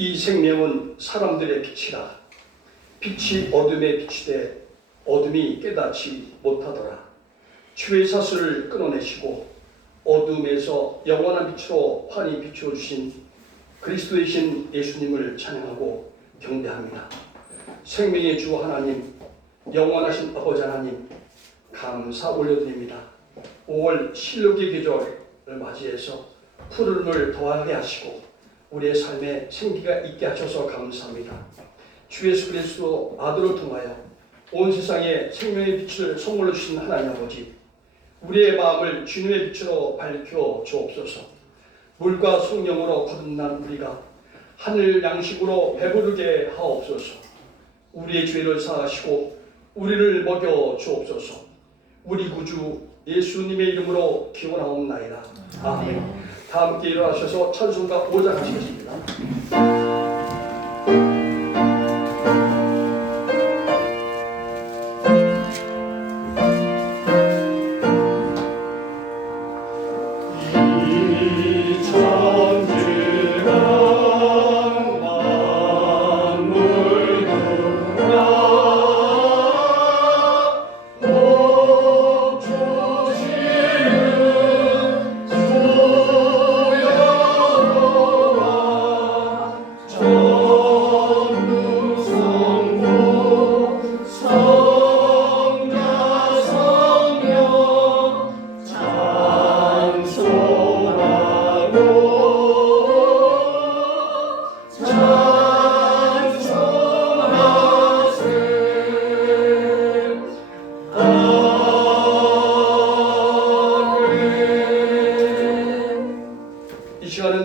이 생명은 사람들의 빛이라. 빛이 어둠에 비치되 어둠이 깨닫지 못하더라. 주의 사슬을 끊어내시고 어둠에서 영원한 빛으로 환히 비추어 주신 그리스도의 신 예수님을 찬양하고 경배합니다. 생명의 주 하나님, 영원하신 아버지 하나님, 감사 올려드립니다. 5월 신록의 계절을 맞이해서 푸른을 더하게 하시고 우리의 삶에 생기가 있게 하셔서 감사합니다. 주 예수 그리스도 아들을 통하여 온 세상에 생명의 빛을 선물로 주신 하나님 아버지, 우리의 마음을 주님의 빛으로 밝혀 주옵소서. 물과 성령으로 거듭난 우리가 하늘 양식으로 배부르게 하옵소서. 우리의 죄를 사하시고 우리를 먹여 주옵소서. 우리 구주 예수님의 이름으로 기원하옵나이다. 아멘. 다 함께 일어나셔서 찬송가 5장 하시겠습니다.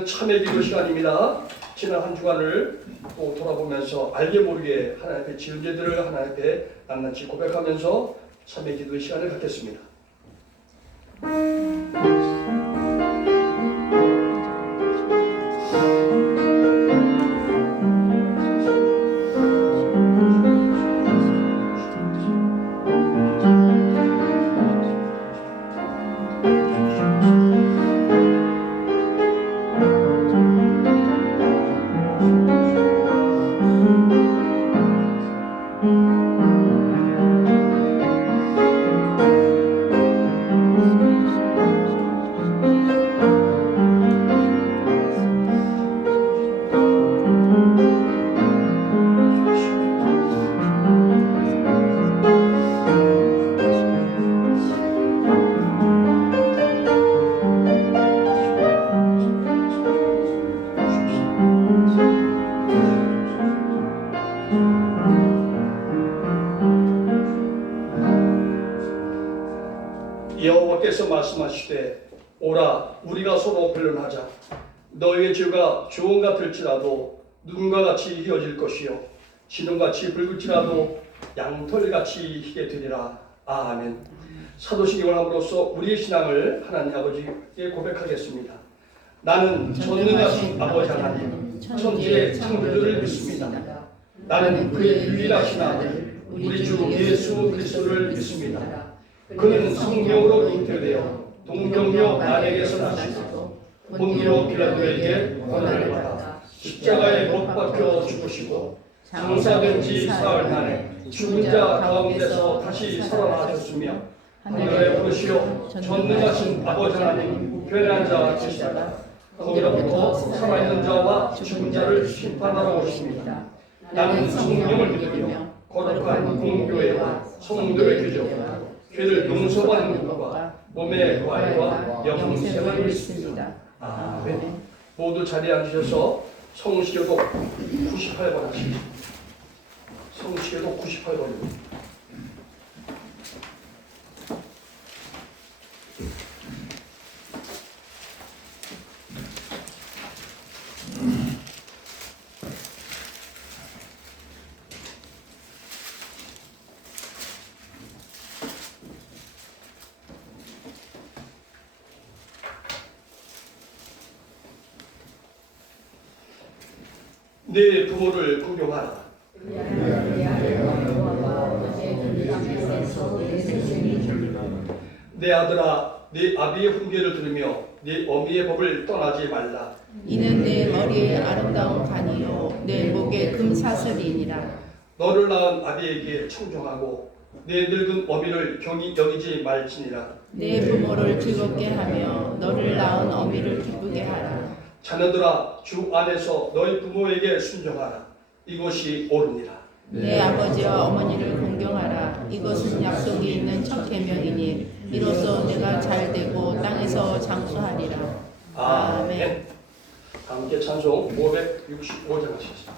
참회 기도 시간입니다. 지난 한 주간을 또 돌아보면서 알게 모르게 하나님 앞에 지은 죄들을 하나님 앞에 낱낱이 고백하면서 참회 기도 시간을 갖겠습니다. 여호와께서 말씀하시되 오라 우리가 서로 변론하자. 너희의 죄가 주홍 같을지라도 눈과 같이 희어질 것이요 진홍같이 붉을지라도 양털같이 희게 되리라. 아멘. 사도신경을 함으로써 우리의 신앙을 하나님 아버지께 고백하겠습니다. 나는 전능하신 아버지 하나님 천지의 창조주를 믿습니다. 나는 그의 유일하신 아들 우리 주 예수 그리스도를 믿습니다. 그는 성령으로 잉태되어 동정녀 마리아에게서 나시고 본디오 빌라도에게 고난을 받아 십자가에 못 박혀 죽으시고 장사된 지 사흘 만에 죽은 자 가운데서 다시 살아나셨으며 하늘에 오르시어 전능하신 아버지 하나님 변한 자 계시다가 거기로부터 살아있는 자와 죽은 자를 심판하러 오십니다. 나는 성령을 믿으며 거룩한 공교회와 성도의 교제와 죄를 용서받는 것과 몸의 구원과 영생을 믿습니다. 아멘. 모두 자리에 앉으셔서 성시교독 98번 하십시오. 성시교독 98번입니다. 내 부모를 공경하라. 내 아들아, 네 아비의 훈계를 들으며 네 어미의 법을 떠나지 말라. 이는 내 머리에 아름다운 관이요 내 목에 금사슬이니라. 너를 낳은 아비에게 청정하고 내 늙은 어미를 경히 여기지 말지니라. 내 부모를 즐겁게 하며 너를 낳은 어미를 기쁘게 하라. 자녀들아, 주 안에서 너희 부모에게 순종하라. 이것이 옳으니라. 내 아버지와 어머니를 공경하라. 이것은 약속이 있는 첫 계명이니 이로써 내가 잘되고 땅에서 장수하리라. 아멘. 함께 찬송 565장 하시겠습니다.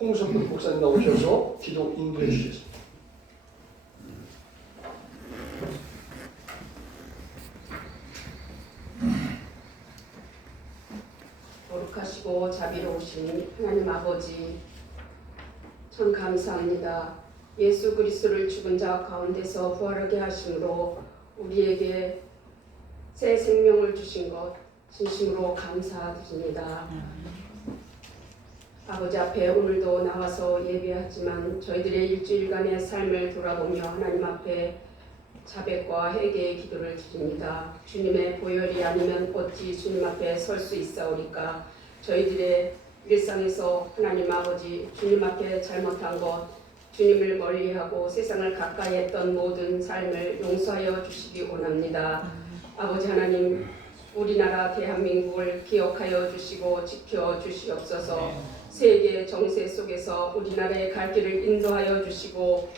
홍석근 목사님 나오셔서 기도 인도해 주시겠습니다. 거룩하시고 자비로우신 하나님 아버지, 참 감사합니다. 예수 그리스도를 죽은 자 가운데서 부활하게 하심으로 우리에게 새 생명을 주신 것 진심으로 감사드립니다. 아버지 앞에 오늘도 나와서 예배하지만 저희들의 일주일간의 삶을 돌아보며 하나님 앞에 자백과 회개의 기도를 드립니다. 주님의 보혈이 아니면 어찌 주님 앞에 설 수 있사오리까. 저희들의 일상에서 하나님 아버지 주님 앞에 잘못한 것, 주님을 멀리하고 세상을 가까이 했던 모든 삶을 용서하여 주시기 원합니다. 아버지 하나님, 우리나라 대한민국을 기억하여 주시고 지켜 주시옵소서. 세계 정세 속에서 우리나라의 갈 길을 인도하여 주시고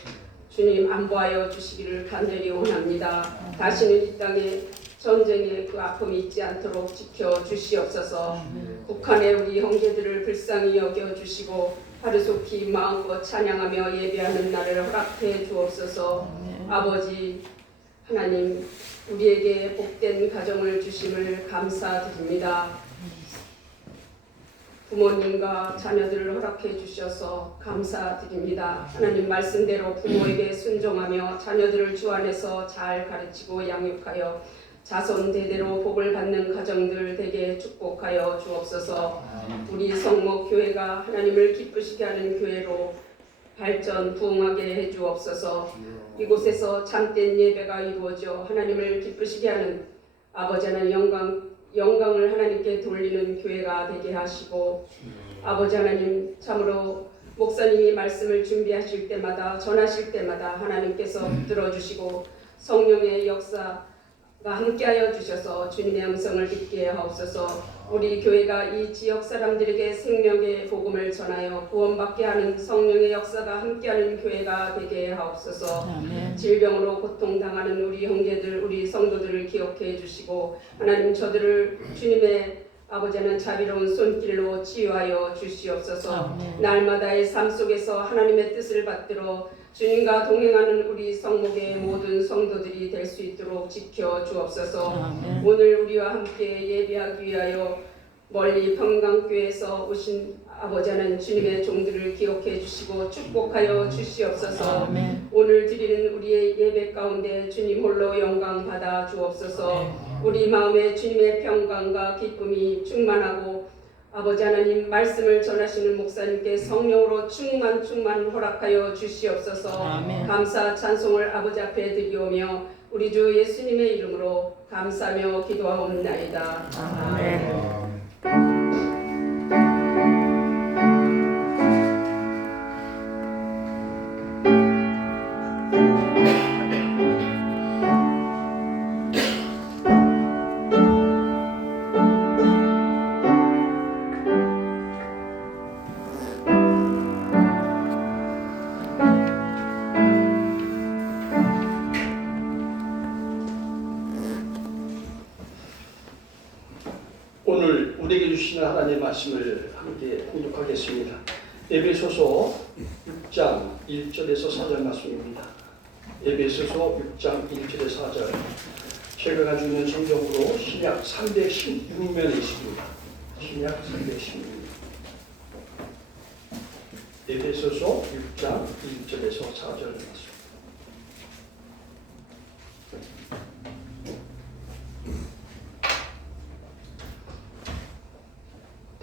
주님 안보하여 주시기를 간절히 원합니다. 다시는 이 땅에 전쟁의 그 아픔이 있지 않도록 지켜 주시옵소서. 북한의 우리 형제들을 불쌍히 여겨 주시고 하루속히 마음껏 찬양하며 예배하는 날을 허락해 주옵소서. 아버지 하나님, 우리에게 복된 가정을 주심을 감사드립니다. 부모님과 자녀들을 허락해 주셔서 감사드립니다. 하나님 말씀대로 부모에게 순종하며 자녀들을 주 안에서 잘 가르치고 양육하여 자손 대대로 복을 받는 가정들 되게 축복하여 주옵소서. 우리 성목 교회가 하나님을 기쁘시게 하는 교회로 발전 부흥하게 해 주옵소서. 이곳에서 참된 예배가 이루어져 하나님을 기쁘시게 하는 아버지 하나님 영광을 하나님께 돌리는 교회가 되게 하시고, 아버지 하나님 참으로 목사님이 말씀을 준비하실 때마다 전하실 때마다 하나님께서 들어주시고 성령의 역사가 함께하여 주셔서 주님의 음성을 듣게 하옵소서. 우리 교회가 이 지역 사람들에게 생명의 복음을 전하여 구원받게 하는 성령의 역사가 함께하는 교회가 되게 하옵소서. 아멘. 질병으로 고통당하는 우리 형제들, 우리 성도들을 기억해 주시고 하나님 저들을 주님의 아버지는 자비로운 손길로 치유하여 주시옵소서. 아멘. 날마다의 삶 속에서 하나님의 뜻을 받들어 주님과 동행하는 우리 성목의 모든 성도들이 될 수 있도록 지켜 주옵소서. 아멘. 오늘 우리와 함께 예배하기 위하여 멀리 평강교회에서 오신 아버지 하나님 주님의 종들을 기억해 주시고 축복하여 주시옵소서. 아멘. 오늘 드리는 우리의 예배 가운데 주님 홀로 영광 받아 주옵소서. 우리 마음에 주님의 평강과 기쁨이 충만하고 아버지 하나님 말씀을 전하시는 목사님께 성령으로 충만 허락하여 주시옵소서. 아멘. 감사 찬송을 아버지 앞에 드리오며 우리 주 예수님의 이름으로 감사하며 기도하옵나이다. 아멘. 오늘 우리에게 주시는 하나님의 말씀을 함께 공독하겠습니다. 에베소서 6장 1절에서 4절 말씀입니다. 에베소서 6장 1절에서 4절. 제가 가지고 있는 성경으로 신약 316면에 있습니다. 신약 316면. 에베소서 6장 1절에서 4절 말씀.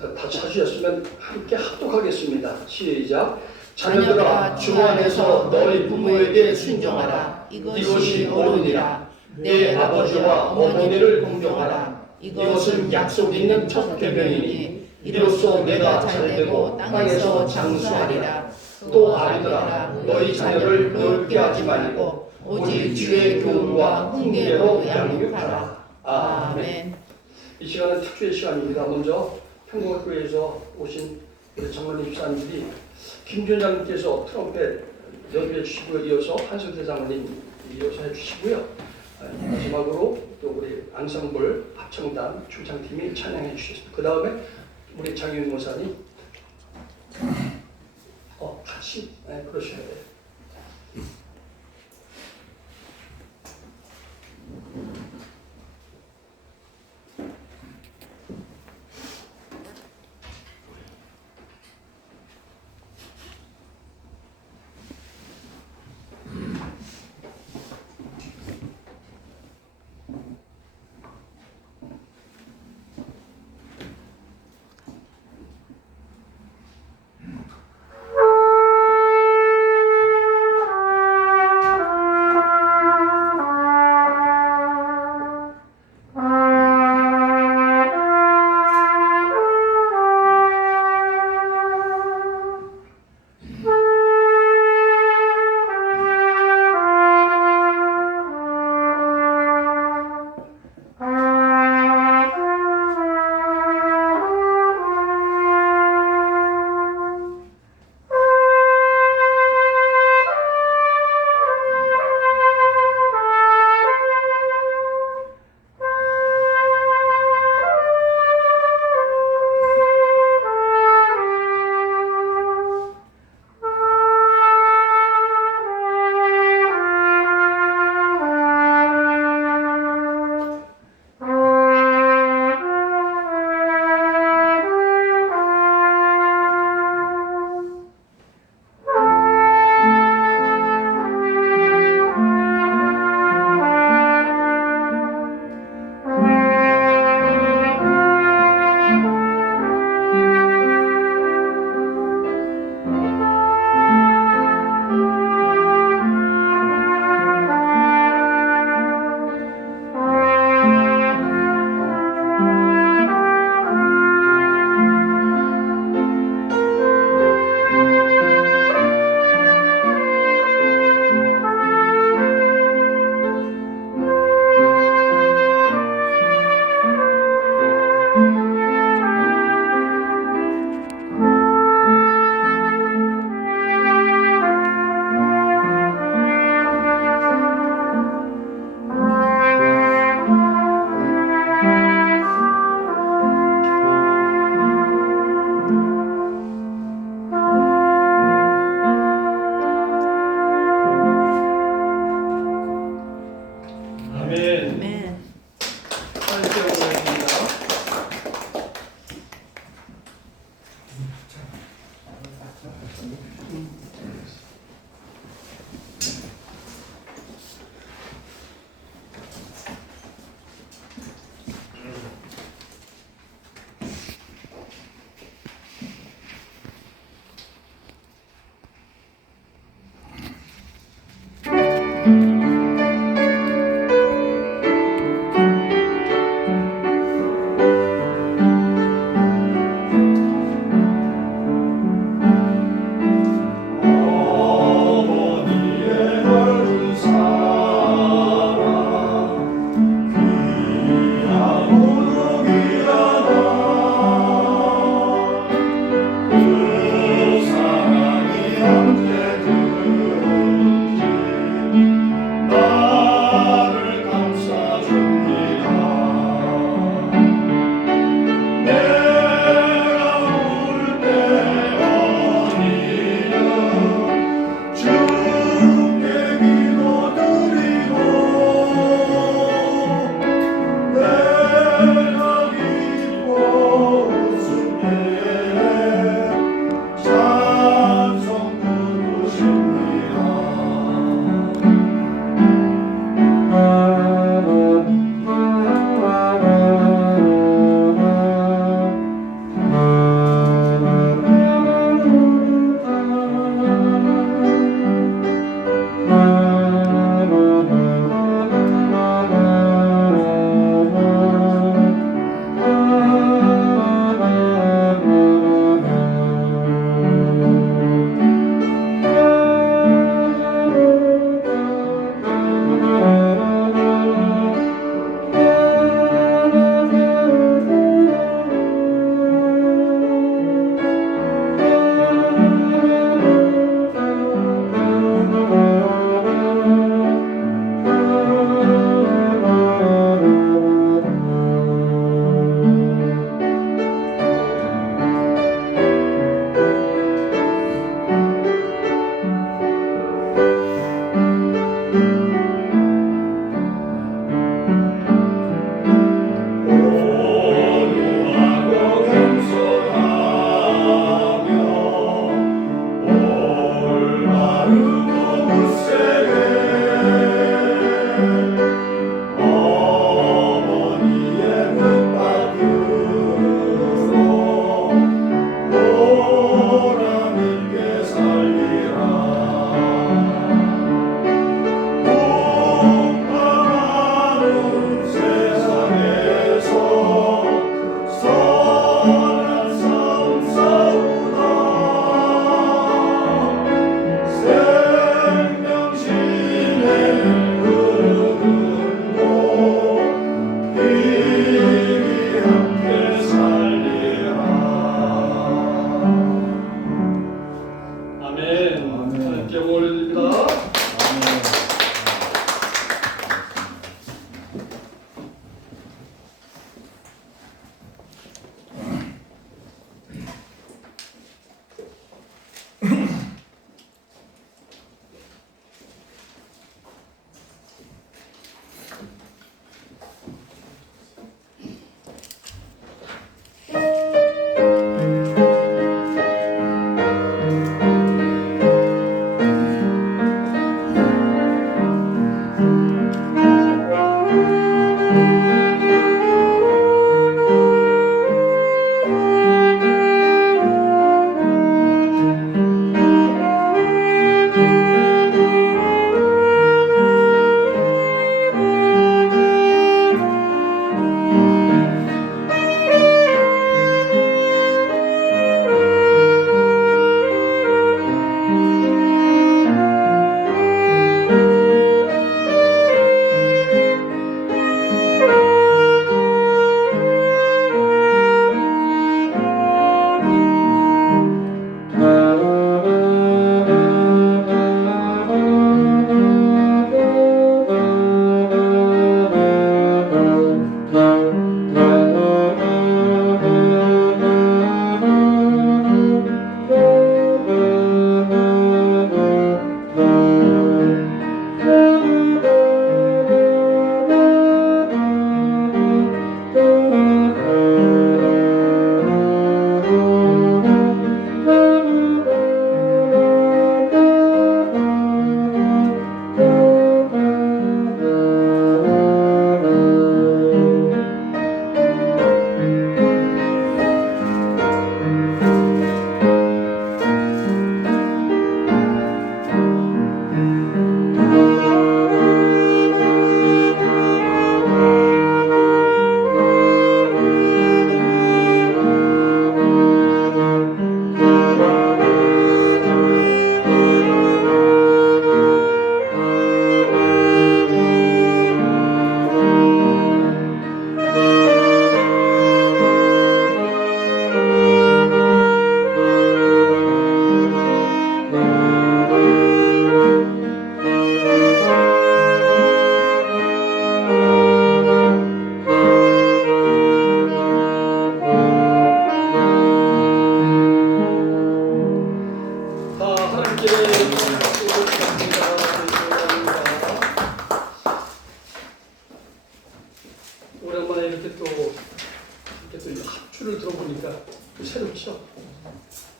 다 찾으셨으면 함께 합독하겠습니다. 시작. 자녀들아, 주 안에서 너희 부모에게 순종하라. 이것이 옳으니라. 내 아버지와 어머니를 공경하라. 이것은 약속 있는 첫 계명이니 이로써 내가 잘되고 땅에서 장수하리라. 또 아이들아, 너희 자녀를 넓게 하지 말고 오직 주의 교훈과 훈계로 양육하라. 아멘. 이 시간은 특수의 시간입니다. 먼저 평강교회에서 오신 우리 장로님 집사님들이 김준장님께서 트럼펫 연주해 주시고요. 이어서 한승태 장로님 이어서 해주시고요. 마지막으로 또 우리 앙상블 합창단 충창팀이 찬양해 주셨습니다. 그 다음에 우리 장윤 목사님 같이 그러셔야 돼요.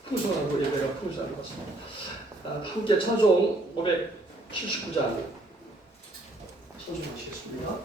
풍성하고 예배가 풍성한 것 같습니다. 함께 찬송 579장 찬송하시겠습니다.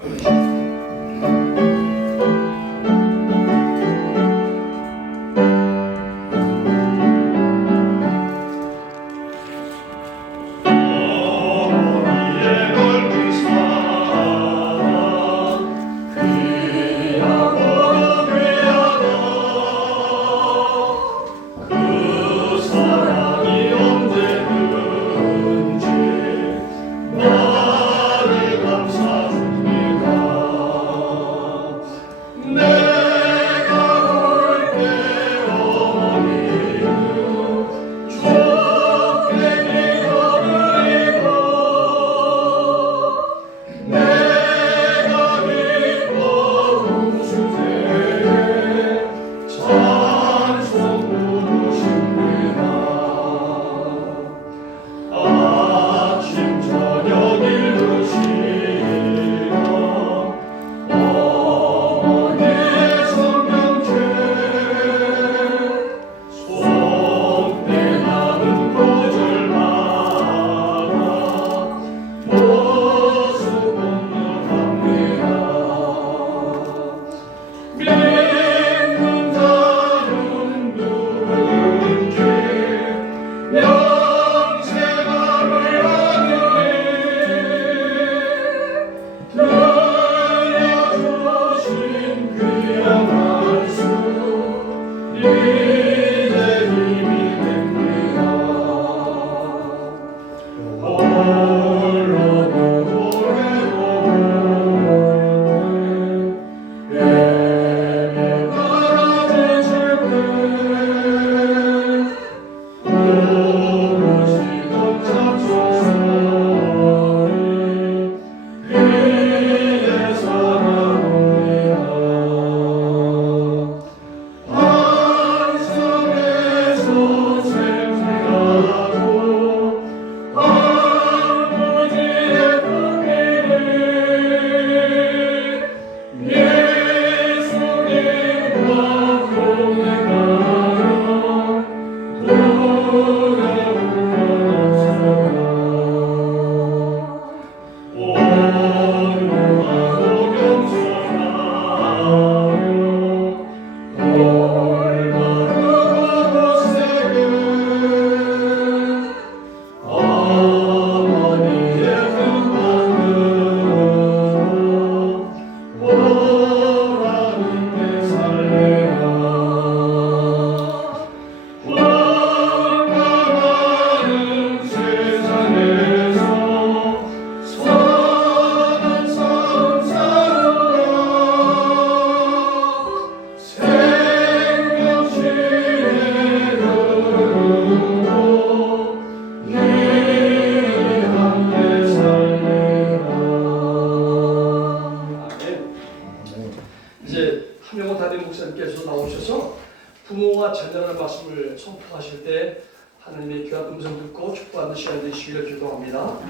부모와 자녀라는 말씀을 선포하실 때 하나님의 귀한 음성 듣고 축복하는 시간 되시기를 기도합니다.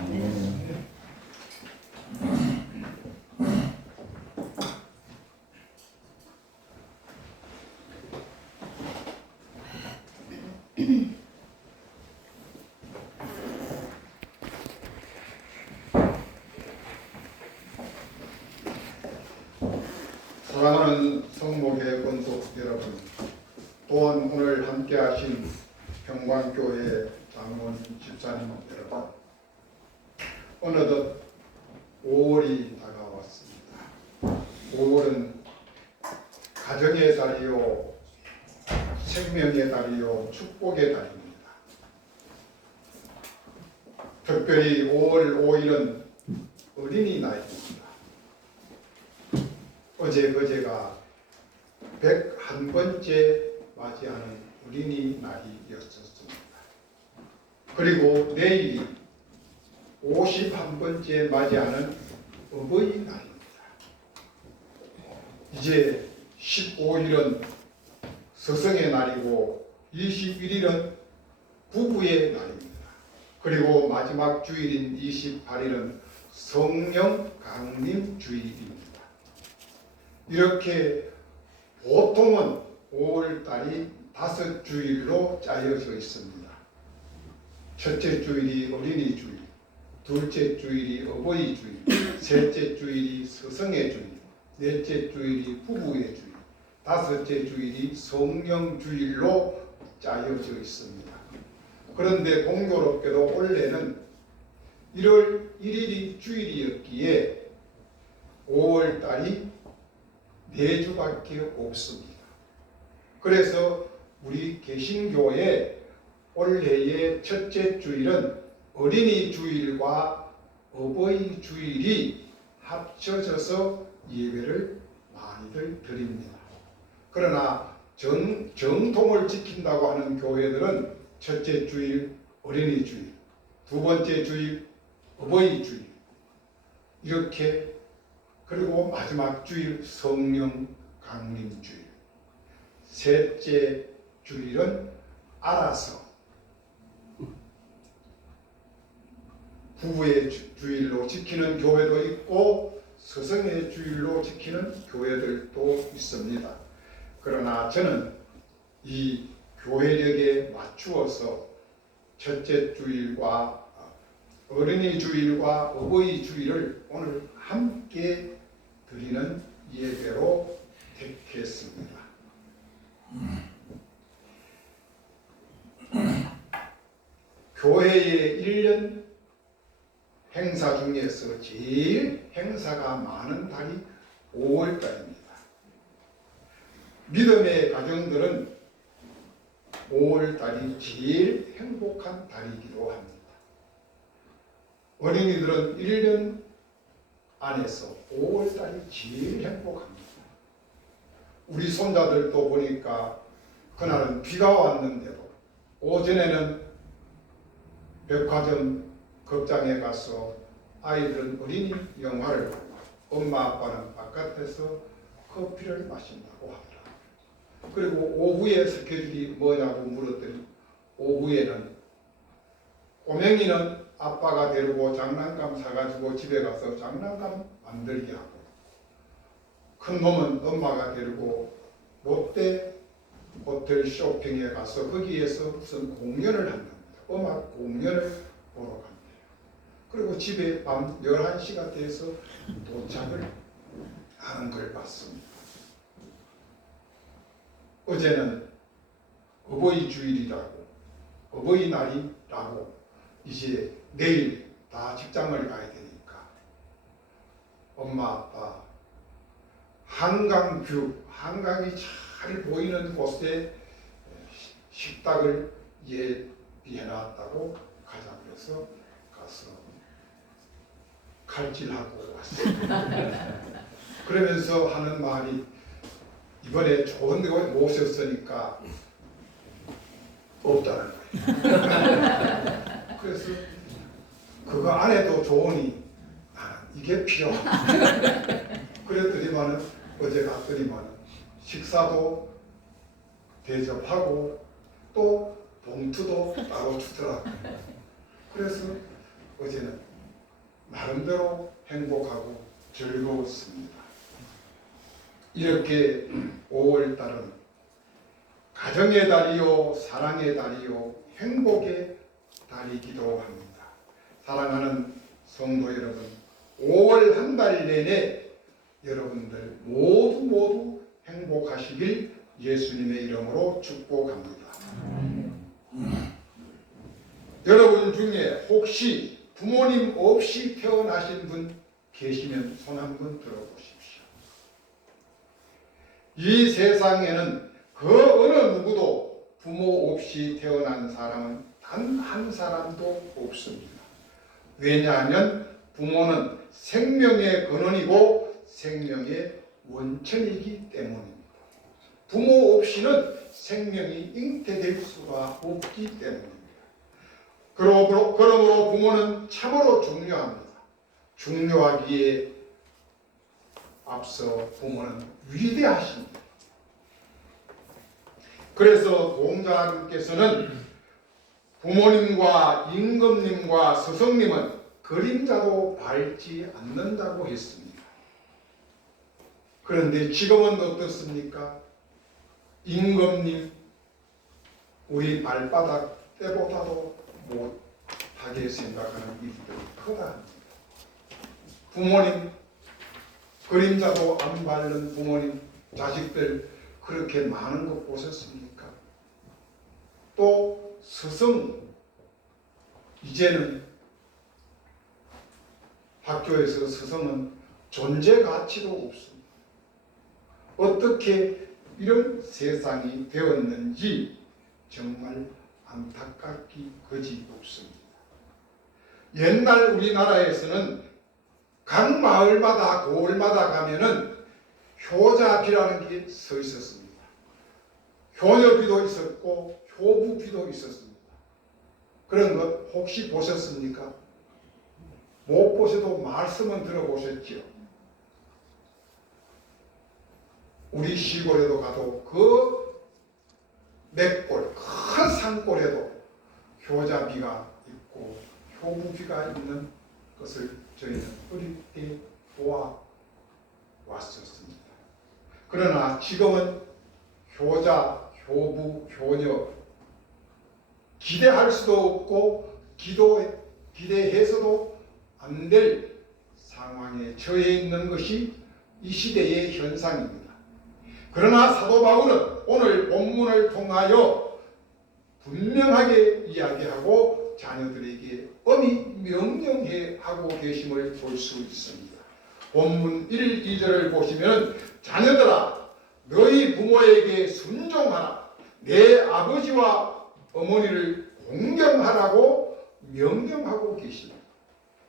사랑하는 성목의 권속 여러분, 또한 오늘 함께하신 평광교회 장로님, 집사님 여러분, 어느덧 5월이 다가왔습니다. 5월은 가정의 달이요, 생명의 달이요, 축복의 달입니다. 특별히 5월 5일은 어린이날입니다. 어제 그제가 101번째 맞이하는 어린이날이었습니다. 그리고 내일이 51번째 맞이하는 어버이날입니다. 이제 15일은 서성의 날이고 21일은 부부의 날입니다. 그리고 마지막 주일인 28일은 성령 강림 주일입니다. 이렇게 보통은 5월달이 5 주일로 짜여져 있습니다. 첫째 주일이 어린이 주일, 둘째 주일이 어버이 주일, 셋째 주일이 스승의 주일, 넷째 주일이 부부의 주일, 5째 주일이 성령 주일로 짜여져 있습니다. 그런데 공교롭게도 올해는 1월 1일이 주일이었기에 5월 달이 4주밖에 없습니다. 그래서 우리 개신교의 올해의 첫째 주일은 어린이 주일과 어버이 주일이 합쳐져서 예배를 많이들 드립니다. 그러나 정통을 지킨다고 하는 교회들은 첫째 주일 어린이 주일, 두 번째 주일 어버이 주일 이렇게, 그리고 마지막 주일 성령 강림 주일, 셋째 주일은 알아서 부부의 주일로 지키는 교회도 있고 스승의 주일로 지키는 교회들도 있습니다. 그러나 저는 이 교회력에 맞추어서 첫째 주일과 어린이 주일과 어버이 주일을 오늘 함께 드리는 예배로 택했습니다. 교회의 1년 행사 중에서 제일 행사가 많은 달이 5월 달입니다. 믿음의 가정들은 5월 달이 제일 행복한 달이기도 합니다. 어린이들은 1년 안에서 5월 달이 제일 행복합니다. 우리 손자들도 보니까 그날은 비가 왔는데도 오전에는 백화점 극장에 가서 아이들은 어린이 영화를 보고 엄마 아빠는 바깥에서 커피를 마신다고 하더라. 그리고 오후에 스케줄이 뭐냐고 물었더니 오후에는 꼬맹이는 아빠가 데리고 장난감 사가지고 집에 가서 장난감 만들게 하고, 큰 놈은 엄마가 데리고 롯데 호텔 쇼핑에 가서 거기에서 무슨 공연을 한답니다. 음악 공연을 보러 갑니다. 그리고 집에 밤 11시가 돼서 도착을 하는 걸 봤습니다. 어제는 어버이 주일이라고, 어버이날이라고, 이제 내일 다 직장을 가야 되니까 엄마 아빠 한강이 잘 보이는 곳에 식탁을 예비해놨다고 가자 그래서 가서 칼질하고 왔습니다. 그러면서 하는 말이, 이번에 좋은 데 모셨으니까 없다는 거예요. 그래서 그거 안 해도 좋으니 이게 필요하다. 그랬더니만은 어제 갔더니만은 식사도 대접하고 또 봉투도 따로 주더라고요. 그래서 어제는 나름대로 행복하고 즐거웠습니다. 이렇게 5월달은 가정의 달이요, 사랑의 달이요, 행복의 달이기도 합니다. 사랑하는 성도 여러분, 5월 한 달 내내 여러분들 모두 행복하시길 예수님의 이름으로 축복합니다. 여러분 중에 혹시 부모님 없이 태어나신 분 계시면 손 한번 들어보십시오. 이 세상에는 그 어느 누구도 부모 없이 태어난 사람은 단 한 사람도 없습니다. 왜냐하면 부모는 생명의 근원이고 생명의 원천이기 때문입니다. 부모 없이는 생명이 잉태될 수가 없기 때문입니다. 그러므로 부모는 참으로 중요합니다. 중요하기에 앞서 부모는 위대하십니다. 그래서 동자님께서는 부모님과 임금님과 스승님은 그림자도 밟지 않는다고 했습니다. 그런데 지금은 어떻습니까? 임금님, 우리 발바닥 때보다도 못하게 생각하는 일들이 크다. 부모님 그림자도 안 바른 부모님 자식들 그렇게 많은 거 보셨습니까? 또 스승 이제는 학교에서 스승은 존재 가치도 없습니다. 어떻게 이런 세상이 되었는지 정말 안타깝기 거지 없습니다. 옛날 우리나라에서는 각 마을마다 고을마다 가면은 효자비라는 게 서 있었습니다. 효녀비도 있었고 효부비도 있었습니다. 그런 것 혹시 보셨습니까? 못 보셔도 말씀은 들어보셨죠? 우리 시골에도 가도 그 맷골, 큰 산골에도 효자비가 있고 효부비가 있는 것을 저희는 어릴 때 보아왔었습니다. 그러나 지금은 효자, 효부, 효녀 기대할 수도 없고 기대해서도 안 될 상황에 처해 있는 것이 이 시대의 현상입니다. 그러나 사도 바울은 오늘 본문을 통하여 분명하게 이야기하고 자녀들에게 엄히 명령해 하고 계심을 볼 수 있습니다. 본문 1, 2절을 보시면 자녀들아 너희 부모에게 순종하라 내 아버지와 어머니를 공경하라고 명령하고 계십니다.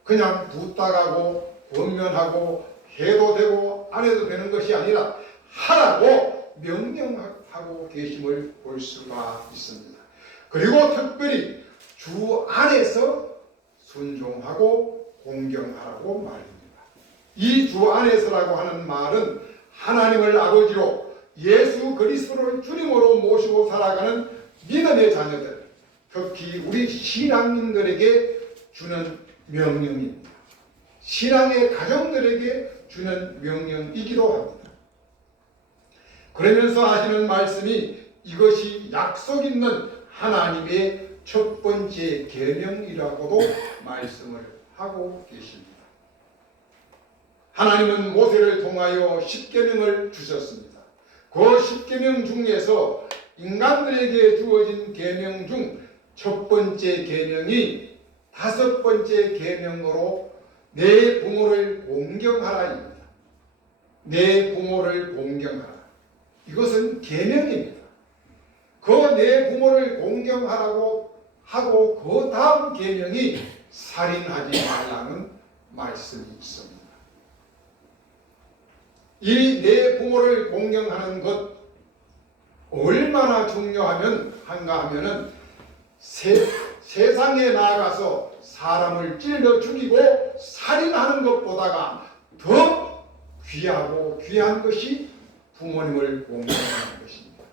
그냥 부탁하고 권면하고 해도 되고 안 해도 되는 것이 아니라 하라고 명령하고 계심을 볼 수가 있습니다. 그리고 특별히 주 안에서 순종하고 공경하라고 말입니다. 이 주 안에서라고 하는 말은 하나님을 아버지로 예수 그리스도를 주님으로 모시고 살아가는 믿음의 자녀들, 특히 우리 신앙인들에게 주는 명령입니다. 신앙의 가정들에게 주는 명령이기도 합니다. 그러면서 하시는 말씀이 이것이 약속 있는 하나님의 첫 번째 계명이라고도 말씀을 하고 계십니다. 하나님은 모세를 통하여 십계명을 주셨습니다. 그 십계명 중에서 인간들에게 주어진 계명 중 첫 번째 계명이 다섯 번째 계명으로 내 부모를 공경하라입니다. 내 부모를 공경하라. 이것은 계명입니다. 그 내 부모를 공경하라고 하고 그 다음 계명이 살인하지 말라는 말씀이 있습니다. 이 내 부모를 공경하는 것 얼마나 중요한가 하면은 세상에 나아가서 사람을 찔러 죽이고 살인하는 것보다가 더 귀하고 귀한 것이 부모님을 공경하는 것입니다.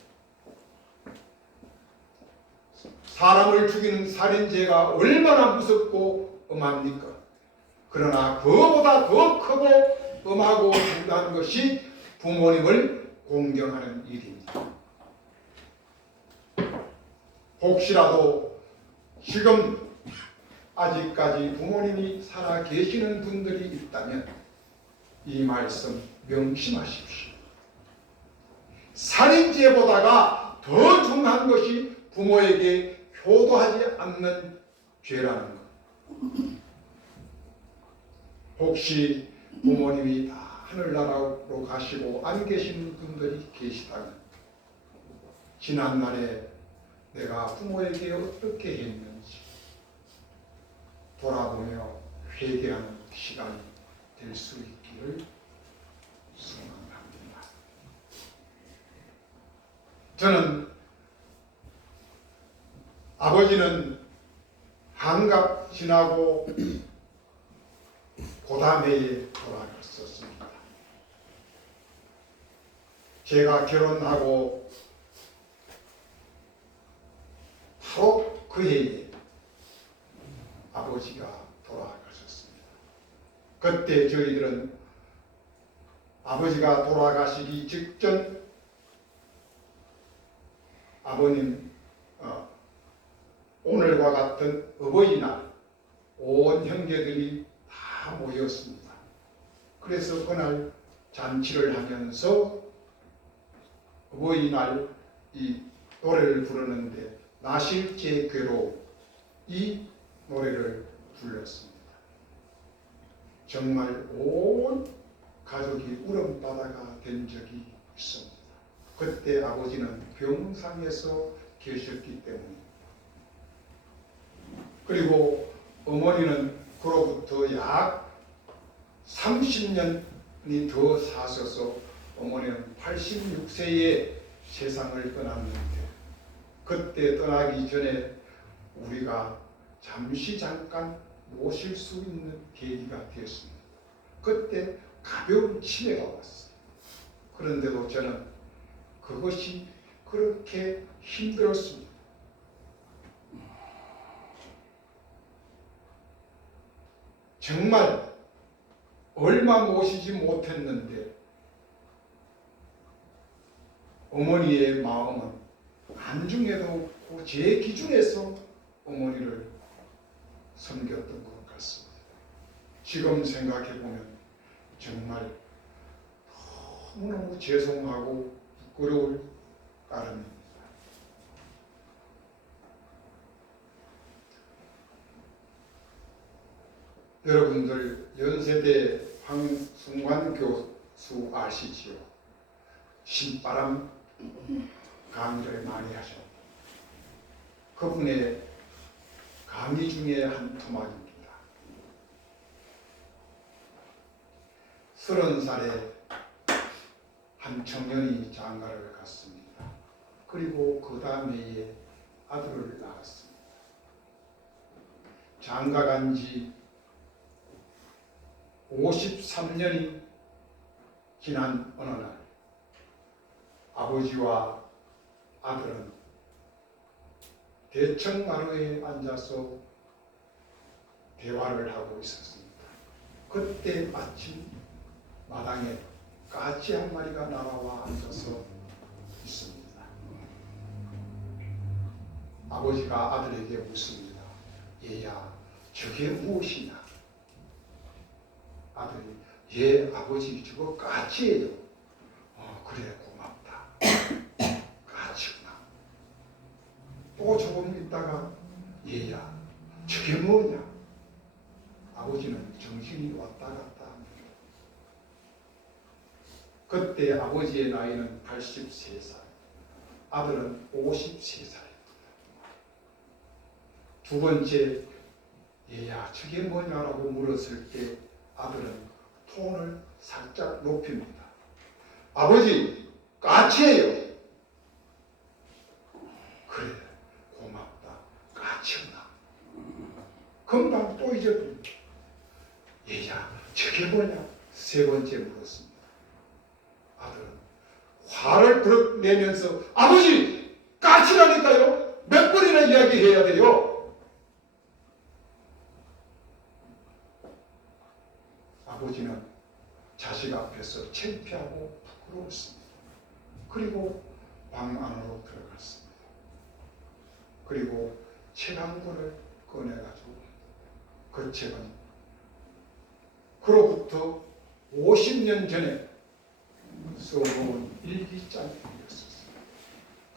사람을 죽이는 살인죄가 얼마나 무섭고 엄합니까? 그러나 그보다 더 크고 엄하고 중요한 것이 부모님을 공경하는 일입니다. 혹시라도 지금 아직까지 부모님이 살아 계시는 분들이 있다면 이 말씀 명심하십시오. 살인죄보다가 더 중요한 것이 부모에게 효도하지 않는 죄라는 것. 혹시 부모님이 다 하늘나라로 가시고 안 계신 분들이 계시다면 지난날에 내가 부모에게 어떻게 했는지 돌아보며 회개하는 시간이 될 수 있기를 소망합니다. 저는 아버지는 한갑 지나고 고담회에 돌아갔었습니다. 제가 결혼하고 바로 그 해에 아버지가 돌아가셨습니다. 그때 저희들은 아버지가 돌아가시기 직전 아버님 오늘과 같은 어버이날 온 형제들이 다 모였습니다. 그래서 그날 잔치를 하면서 어버이날 이 노래를 부르는데 나실제 괴로 이 노래를 불렀습니다. 정말 온 가족이 울음바다가 된 적이 있습니다. 그때 아버지는 병상에서 계셨기 때문입니다. 그리고 어머니는 그로부터 약 30년이 더 사셔서 어머니는 86세에 세상을 떠났는데 그때 떠나기 전에 우리가 잠깐 모실 수 있는 계기가 되었습니다. 그때 가벼운 치매가 왔어요. 그런데도 저는 그것이 그렇게 힘들었습니다. 정말 얼마 모시지 못했는데 어머니의 마음은 안중에도 없고 제 기준에서 어머니를 섬겼던 것 같습니다. 지금 생각해보면 정말 너무너무 죄송하고 부끄러울 따름입니다. 여러분들 연세대 황승관 교수 아시지요? 신바람 강의를 많이 하셨고 그분의 강의 중에 한 토막입니다. 30살에 한 청년이 장가를 갔습니다. 그리고 그 다음 해에 아들을 낳았습니다. 장가 간 지 53년이 지난 어느 날 아버지와 아들은 대청마루에 앉아서 대화를 하고 있었습니다. 그때 마침 마당에 까치 한 마리가 날아와 앉아서 있습니다. 아버지가 아들에게 묻습니다. 얘야, 저게 무엇이냐? 아들이 예 아버지 저거 까치예요. 그래 고맙다. 까치구나. 또 조금 있다가 얘야 저게 뭐냐? 아버지는 정신이 왔다 갔다 합니다. 그때 아버지의 나이는 83살, 아들은 53살입니다. 두 번째 얘야 저게 뭐냐라고 물었을 때 아들은 톤을 살짝 높입니다. 아버지, 까치예요. 그래, 고맙다. 까치구나. 금방 또 잊어버립니다. 얘야, 저게 뭐냐? 세 번째 물었습니다. 아들은 화를 부르 내면서 아버지, 까치라니까요. 몇 번이나 이야기해야 돼요. 아버지는 자식 앞에서 창피하고 부끄러웠습니다. 그리고 방 안으로 들어갔습니다. 그리고 책 한 권을 꺼내가지고 그 책은 그로부터 50년 전에 써놓은 일기장이었습니다.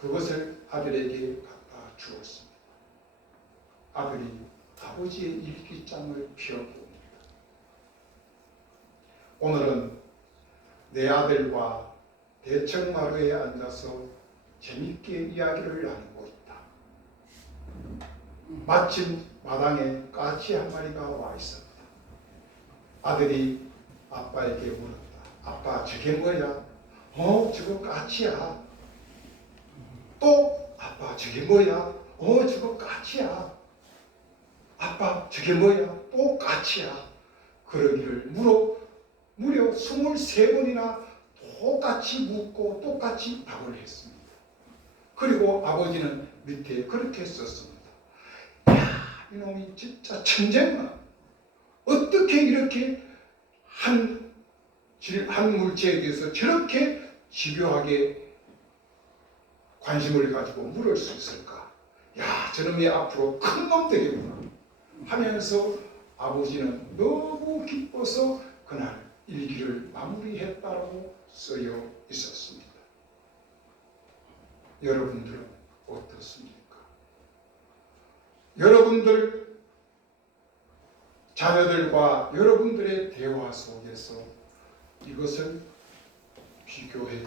그것을 아들에게 갖다 주었습니다. 아들이 아버지의 일기장을 펴봅니다. 오늘은 내 아들과 대청마루에 앉아서 재밌게 이야기를 나누고 있다. 마침 마당에 까치 한 마리가 와 있었다. 아들이 아빠에게 물었다. 아빠 저게 뭐야? 저거 까치야. 또 아빠 저게 뭐야? 저거 까치야. 아빠 저게 뭐야? 또 까치야. 그러기를 무려 23번이나 똑같이 묻고 똑같이 답을 했습니다. 그리고 아버지는 밑에 그렇게 썼습니다. 야, 이놈이 진짜 천재구나. 어떻게 이렇게 한 물체에 대해서 저렇게 집요하게 관심을 가지고 물을 수 있을까? 야, 저놈이 앞으로 큰 놈 되겠구나 하면서 아버지는 너무 기뻐서 그날 일기를 마무리했다고 쓰여 있었습니다. 여러분들은 어떻습니까? 여러분들 자녀들과 여러분들의 대화 속에서 이것을 비교해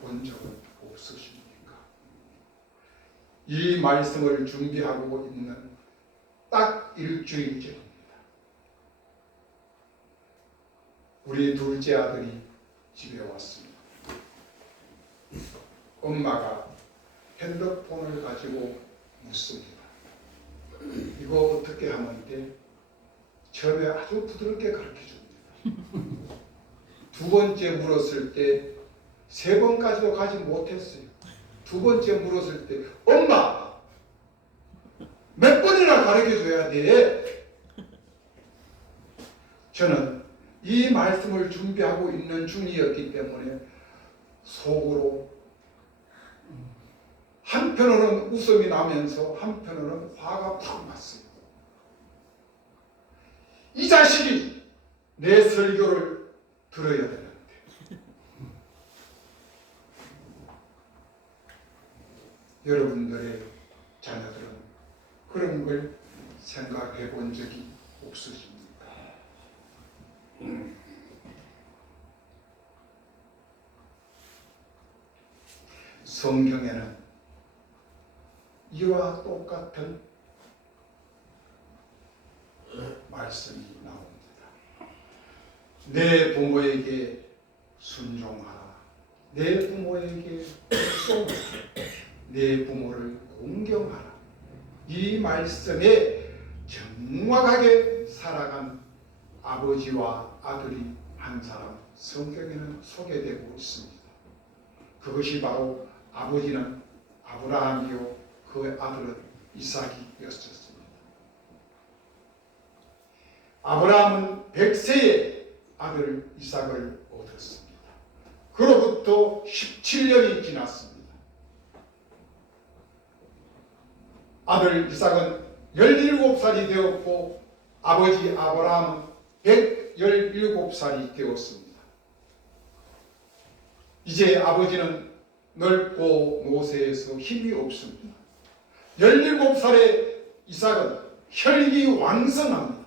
본 적은 없으십니까? 이 말씀을 준비하고 있는 딱 일주일 전입니다. 우리 둘째 아들이 집에 왔습니다. 엄마가 핸드폰을 가지고 묻습니다. 이거 어떻게 하면 돼? 처음에 아주 부드럽게 가르쳐 줍니다. 두 번째 물었을 때 세 번까지도 가지 못했어요. 두 번째 물었을 때 엄마 몇 번이나 가르쳐 줘야 돼? 저는 이 말씀을 준비하고 있는 중이었기 때문에 속으로 한편으로는 웃음이 나면서 한편으로는 화가 팍 났어요. 이 자식이 내 설교를 들어야 되는데 여러분들의 자녀들은 그런 걸 생각해 본 적이 없으십니까? 성경에는 이와 똑같은 말씀이 나옵니다. 내 부모에게 순종하라. 내 부모에게 복종하라. 내 부모를 공경하라. 이 말씀에 정확하게 살아간 아버지와 아들이 한 사람 성경에는 소개되고 있습니다. 그것이 바로 아버지는 아브라함이요 그 아들은 이삭이었습니다. 아브라함은 100세에 아들 이삭을 얻었습니다. 그로부터 17년이 지났습니다. 아들 이삭은 17살이 되었고 아버지 아브라함은 117살이 되었습니다. 이제 아버지는 넓고 노쇠해서 힘이 없습니다. 17살의 이삭은 혈기왕성합니다.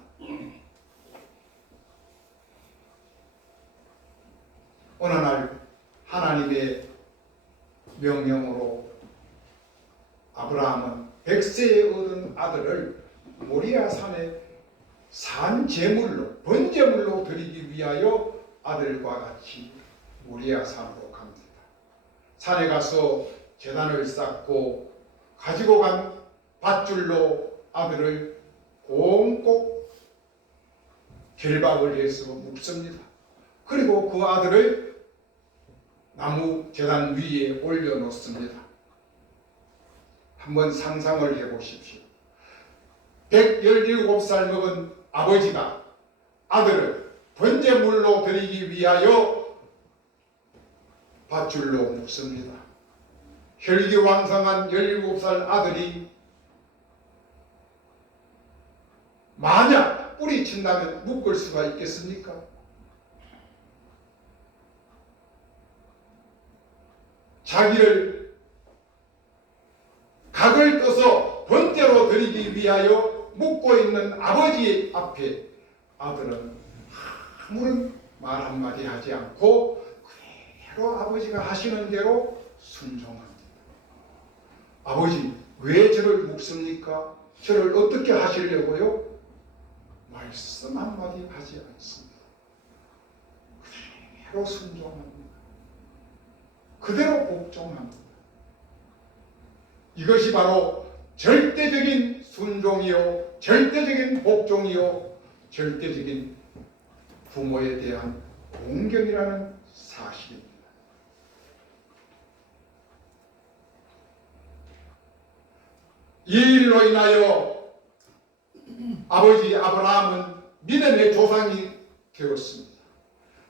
어느 날 하나님의 명령으로 아브라함은 100세에 얻은 아들을 모리아 산에 산 제물로 번제물로 드리기 위하여 아들과 같이 모리아 산으로 갑니다. 산에 가서 제단을 쌓고 가지고 간 밧줄로 아들을 꽁꼭 결박을 해서 묶습니다. 그리고 그 아들을 나무 제단 위에 올려놓습니다. 한번 상상을 해보십시오. 117살 먹은 아버지가 아들을 번제물로 드리기 위하여 밧줄로 묶습니다. 혈기왕성한 17살 아들이 만약 뿌리친다면 묶을 수가 있겠습니까? 자기를 각을 떠서 번제로 드리기 위하여 묶고 있는 아버지 앞에 아들은 아무런 말 한마디 하지 않고 그대로 아버지가 하시는 대로 순종합니다. 아버지 왜 저를 묶습니까? 저를 어떻게 하시려고요? 말씀 한마디 하지 않습니다. 그대로 순종합니다. 그대로 복종합니다. 이것이 바로 절대적인 순종이요, 절대적인 복종이요, 절대적인 부모에 대한 공경이라는 사실입니다. 이 일로 인하여 아버지 아브라함은 믿음의 조상이 되었습니다.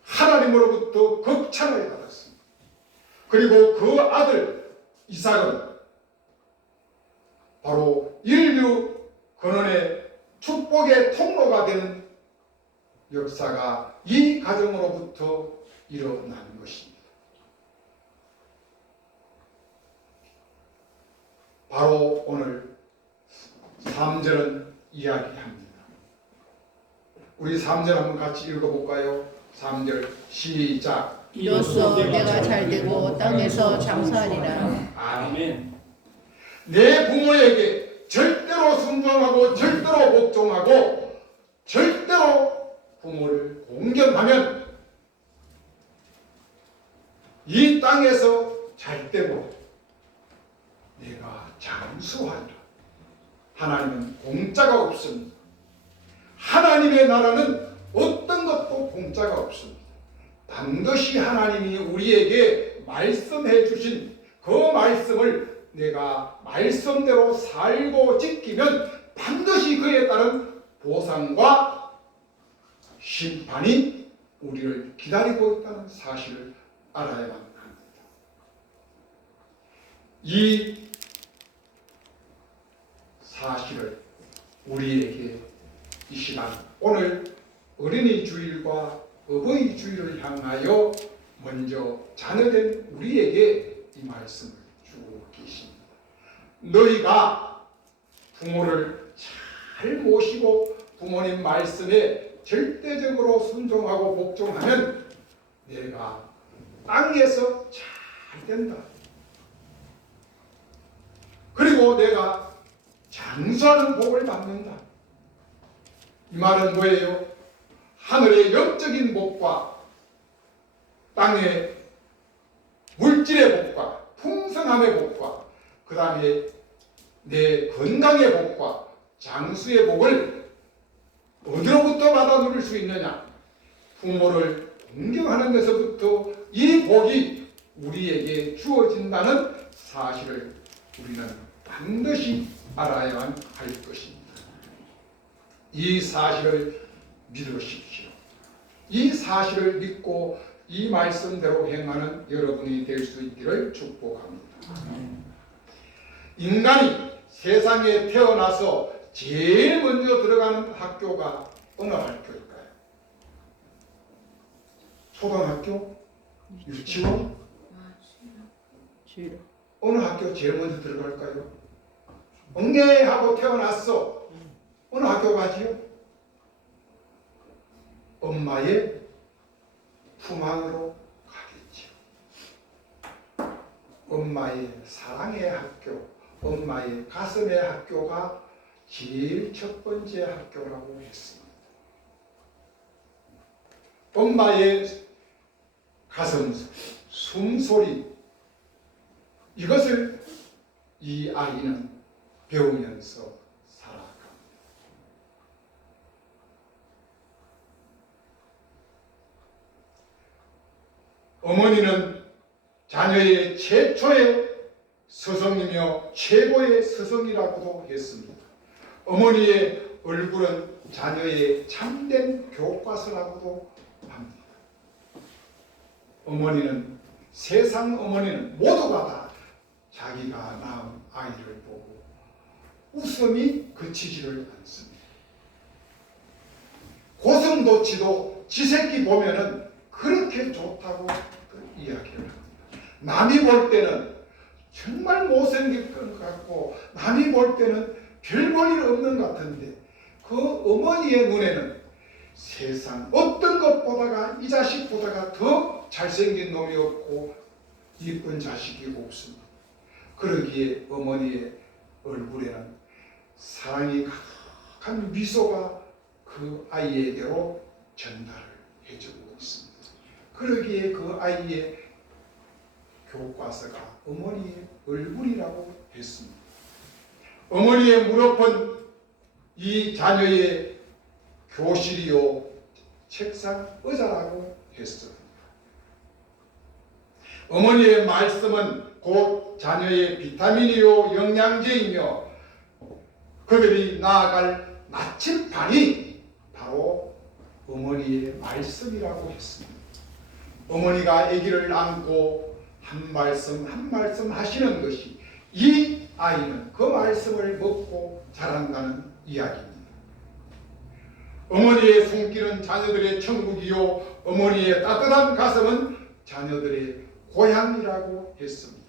하나님으로부터 극찬을 받았습니다. 그리고 그 아들 이삭은 바로 인류 근원의 축복의 통로가 되는 역사가 이 가정으로부터 일어나는 것입니다. 바로 오늘 3절은 이야기합니다. 우리 3절 한번 같이 읽어볼까요? 3절 시작. 이로써 내가 잘되고 땅에서 장수하리라. 아멘. 내 부모에게 절대로 순종하고 절대로 복종하고 절대로 부모를 공경하면 이 땅에서 잘되고 내가 장수하리라. 하나님은 공짜가 없습니다. 하나님의 나라는 어떤 것도 공짜가 없습니다. 반드시 하나님이 우리에게 말씀해 주신 그 말씀을 내가 말씀대로 살고 지키면 반드시 그에 따른 보상과 심판이 우리를 기다리고 있다는 사실을 알아야만 합니다. 이 사실을 우리에게 이 시간 오늘 어린이 주일과 어버이 주일을 향하여 먼저 자녀된 우리에게 이 말씀을 주고 계십니다. 너희가 부모를 잘 모시고 부모님 말씀에 절대적으로 순종하고 복종하면 내가 땅에서 잘 된다. 그리고 내가 장수하는 복을 받는다. 이 말은 뭐예요? 하늘의 영적인 복과 땅의 물질의 복과 풍성함의 복과 그 다음에 내 건강의 복과 장수의 복을 어디로부터 받아 누릴 수 있느냐? 부모를 공경하는 데서부터 이 복이 우리에게 주어진다는 사실을 우리는 반드시 알아야만 할 것입니다. 이 사실을 믿으십시오. 이 사실을 믿고 이 말씀대로 행하는 여러분이 될 수 있기를 축복합니다. 인간이 세상에 태어나서 제일 먼저 들어가는 학교가 어느 학교일까요? 초등학교? 유치원? 어느 학교 제일 먼저 들어갈까요? 엉개하고 태어났어. 어느 학교 가지요? 엄마의 품 안으로 가겠죠. 엄마의 사랑의 학교, 엄마의 가슴의 학교가 제일 첫 번째 학교라고 했습니다. 엄마의 가슴, 숨소리, 이것을 이 아이는 배우면서 살아갑니다. 어머니는 자녀의 최초의 스승이며 최고의 스승이라고도 했습니다. 어머니의 얼굴은 자녀의 참된 교과서라고도 합니다. 어머니는 세상 어머니는 모두가 다 자기가 낳은 아이를 보고 웃음이 그치지를 않습니다. 고슴도치도 지 새끼 보면은 그렇게 좋다고 이야기를 합니다. 남이 볼 때는 정말 못생길 것 같고 남이 볼 때는 별 볼 일 없는 것 같은데 그 어머니의 눈에는 세상 어떤 것보다가 이 자식보다가 더 잘생긴 놈이 없고 이쁜 자식이 없습니다. 그러기에 어머니의 얼굴에는 사랑이 가득한 미소가 그 아이에게로 전달을 해주고 있습니다. 그러기에 그 아이의 교과서가 어머니의 얼굴이라고 했습니다. 어머니의 무릎은 이 자녀의 교실이요 책상 의자라고 했습니다. 어머니의 말씀은 곧 자녀의 비타민이요 영양제이며 그들이 나아갈 나침반이 바로 어머니의 말씀이라고 했습니다. 어머니가 아기를 안고 한 말씀 한 말씀 하시는 것이 이 아이는 그 말씀을 먹고 자란다는 이야기입니다. 어머니의 손길은 자녀들의 천국이요 어머니의 따뜻한 가슴은 자녀들의 고향이라고 했습니다.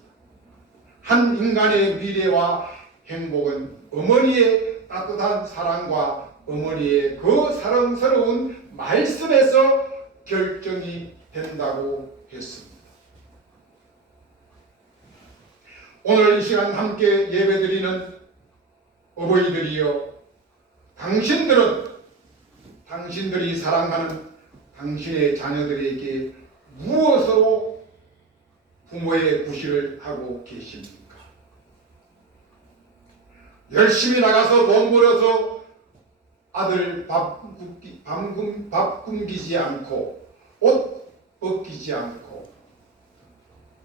한 인간의 미래와 행복은 어머니의 따뜻한 사랑과 어머니의 그 사랑스러운 말씀에서 결정이 된다고 했습니다. 오늘 이 시간 함께 예배드리는 어버이들이여, 당신들이 사랑하는 당신의 자녀들에게 무엇으로 부모의 구실을 하고 계십니까? 열심히 나가서 돈 벌어서 아들 밥 굶기지 않고 옷 벗기지 않고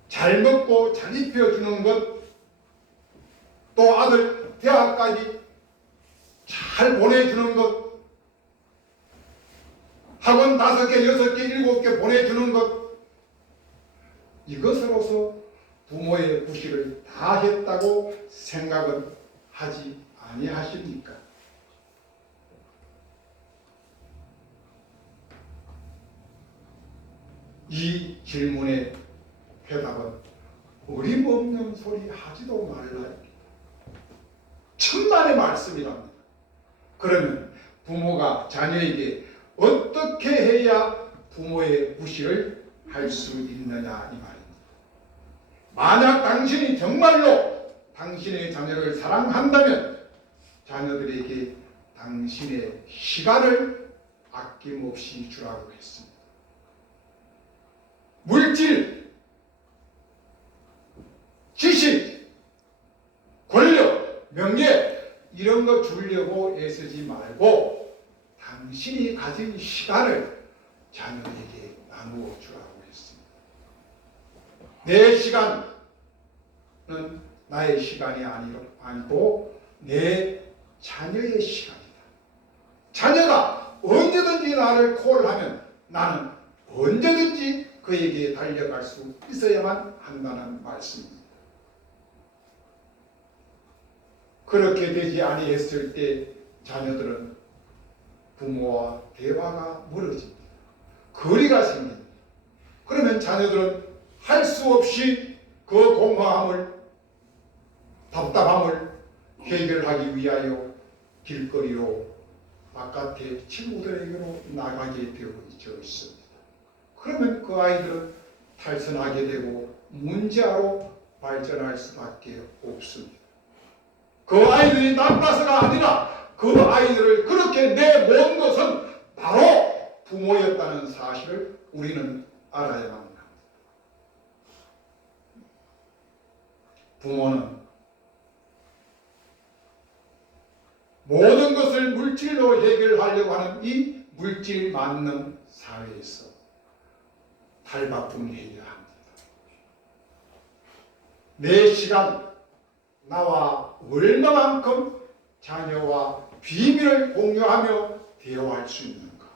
잘 먹고 잘 입혀주는 것, 또 아들 대학까지 잘 보내주는 것, 학원 5개, 6개, 7개 보내주는 것, 이것으로서 부모의 구실을 다 했다고 생각은 하지 아니하십니까? 이 질문의 대답은 어림없는 소리 하지도 말라요. 천만의 말씀이랍니다. 그러면 부모가 자녀에게 어떻게 해야 부모의 구실을 할 수 있느냐 이 말입니다. 만약 당신이 정말로 당신의 자녀를 사랑한다면 자녀들에게 당신의 시간을 아낌없이 주라고 했습니다. 물질, 지식, 권력, 명예 이런 거 주려고 애쓰지 말고 당신이 가진 시간을 자녀에게 나누어 주라고 했습니다. 내 시간은 나의 시간이 아니고 내 자녀의 시간이다. 자녀가 언제든지 나를 콜하면 나는 언제든지 그에게 달려갈 수 있어야만 한다는 말씀입니다. 그렇게 되지 아니했을 때 자녀들은 부모와 대화가 멀어집니다. 거리가 생깁니다. 그러면 자녀들은 할 수 없이 그 공허함을, 답답함을 해결하기 위하여 길거리로 바깥에 친구들에게로 나가게 되어 있습니다. 그러면 그 아이들은 탈선하게 되고 문제아로 발전할 수밖에 없습니다. 그 아이들이 나빠서가 아니라 그 아이들을 그렇게 내모은 것은 바로 부모였다는 사실을 우리는 알아야만 합니다. 부모는 모든 것을 물질로 해결하려고 하는 이 물질 만능 사회에서 탈바꿈해야 합니다. 내 시간, 나와 얼마만큼 자녀와 비밀을 공유하며 대화할 수 있는가.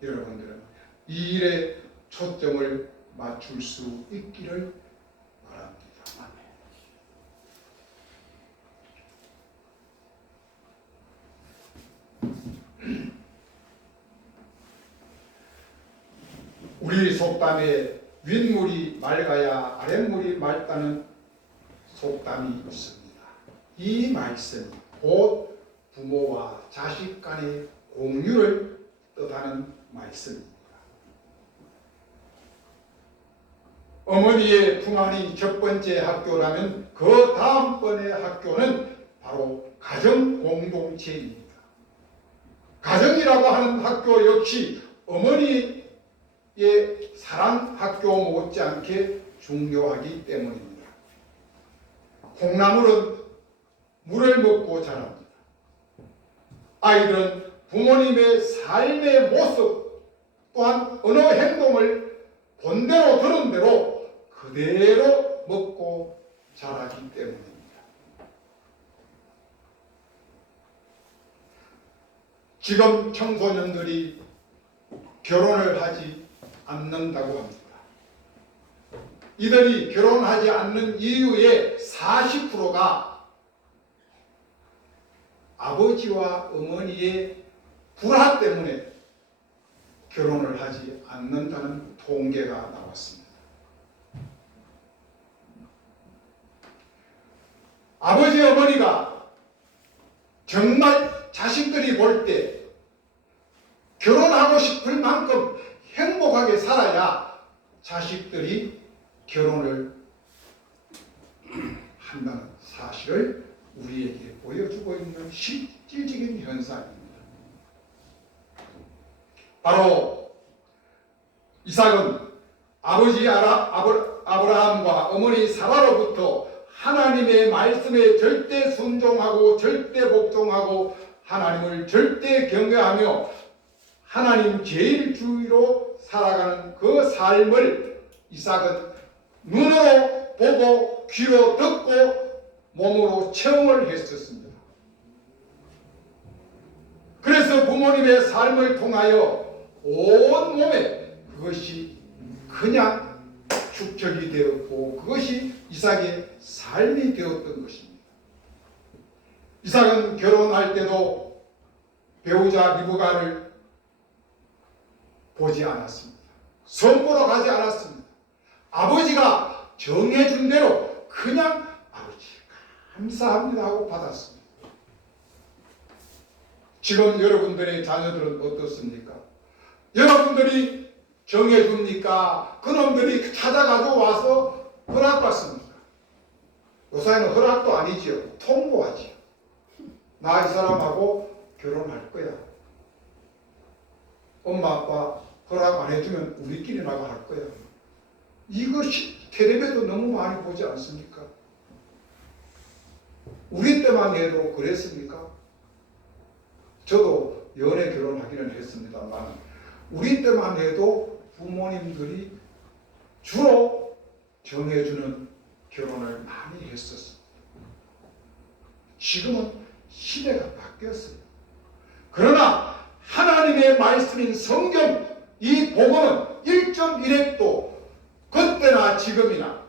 여러분들은 이 일에 초점을 맞출 수 있기를 바랍니다. 우리 속담에 윗물이 맑아야 아랫물이 맑다는 속담이 있습니다. 이 말씀이 곧 부모와 자식 간의 공유를 뜻하는 말씀입니다. 어머니의 품안이 첫 번째 학교라면 그 다음번의 학교는 바로 가정 공동체입니다. 가정이라고 하는 학교 역시 어머니의 사랑 학교 못지않게 중요하기 때문입니다. 콩나물은 물을 먹고 자랍니다. 아이들은 부모님의 삶의 모습 또한 어느 행동을 본대로 들은 대로 그대로 먹고 자라기 때문입니다. 지금 청소년들이 결혼을 하지 않는다고 합니다. 이들이 결혼하지 않는 이유의 40%가 아버지와 어머니의 불화 때문에 결혼을 하지 않는다는 통계가 나왔습니다. 아버지 어머니가 정말 자식들이 볼 때 결혼하고 싶을 만큼 행복하게 살아야 자식들이 결혼을 한다는 사실을 우리에게 보여주고 있는 실질적인 현상입니다. 바로 이삭은 아버지 아브라함과 어머니 사라로부터 하나님의 말씀에 절대 순종하고 절대 복종하고 하나님을 절대 경외하며 하나님 제일주의로 살아가는 그 삶을 이삭은 눈으로 보고 귀로 듣고 몸으로 체험을 했었습니다. 그래서 부모님의 삶을 통하여 온몸에 그것이 그냥 축적이 되었고 그것이 이삭의 삶이 되었던 것입니다. 이삭은 결혼할 때도 배우자 리브가를 보지 않았습니다. 선보러 가지 않았습니다. 아버지가 정해준 대로 그냥 아버지 감사합니다 하고 받았습니다. 지금 여러분들의 자녀들은 어떻습니까? 여러분들이 정해줍니까? 그놈들이 찾아가지고 와서 허락받습니까? 요새는 허락도 아니지요. 통보하지요. 나 이 사람하고 결혼할 거야. 엄마 아빠 허락 안 해주면 우리끼리 나가 할 거야. 이것이 텔레비도 너무 많이 보지 않습니까? 우리 때만 해도 그랬습니까? 저도 연애 결혼하기는 했습니다만 우리 때만 해도 부모님들이 주로 정해주는 결혼을 많이 했었습니다. 지금은 시대가 바뀌었어요. 그러나 하나님의 말씀인 성경 이 복음은 1.1핵도 그때나 지금이나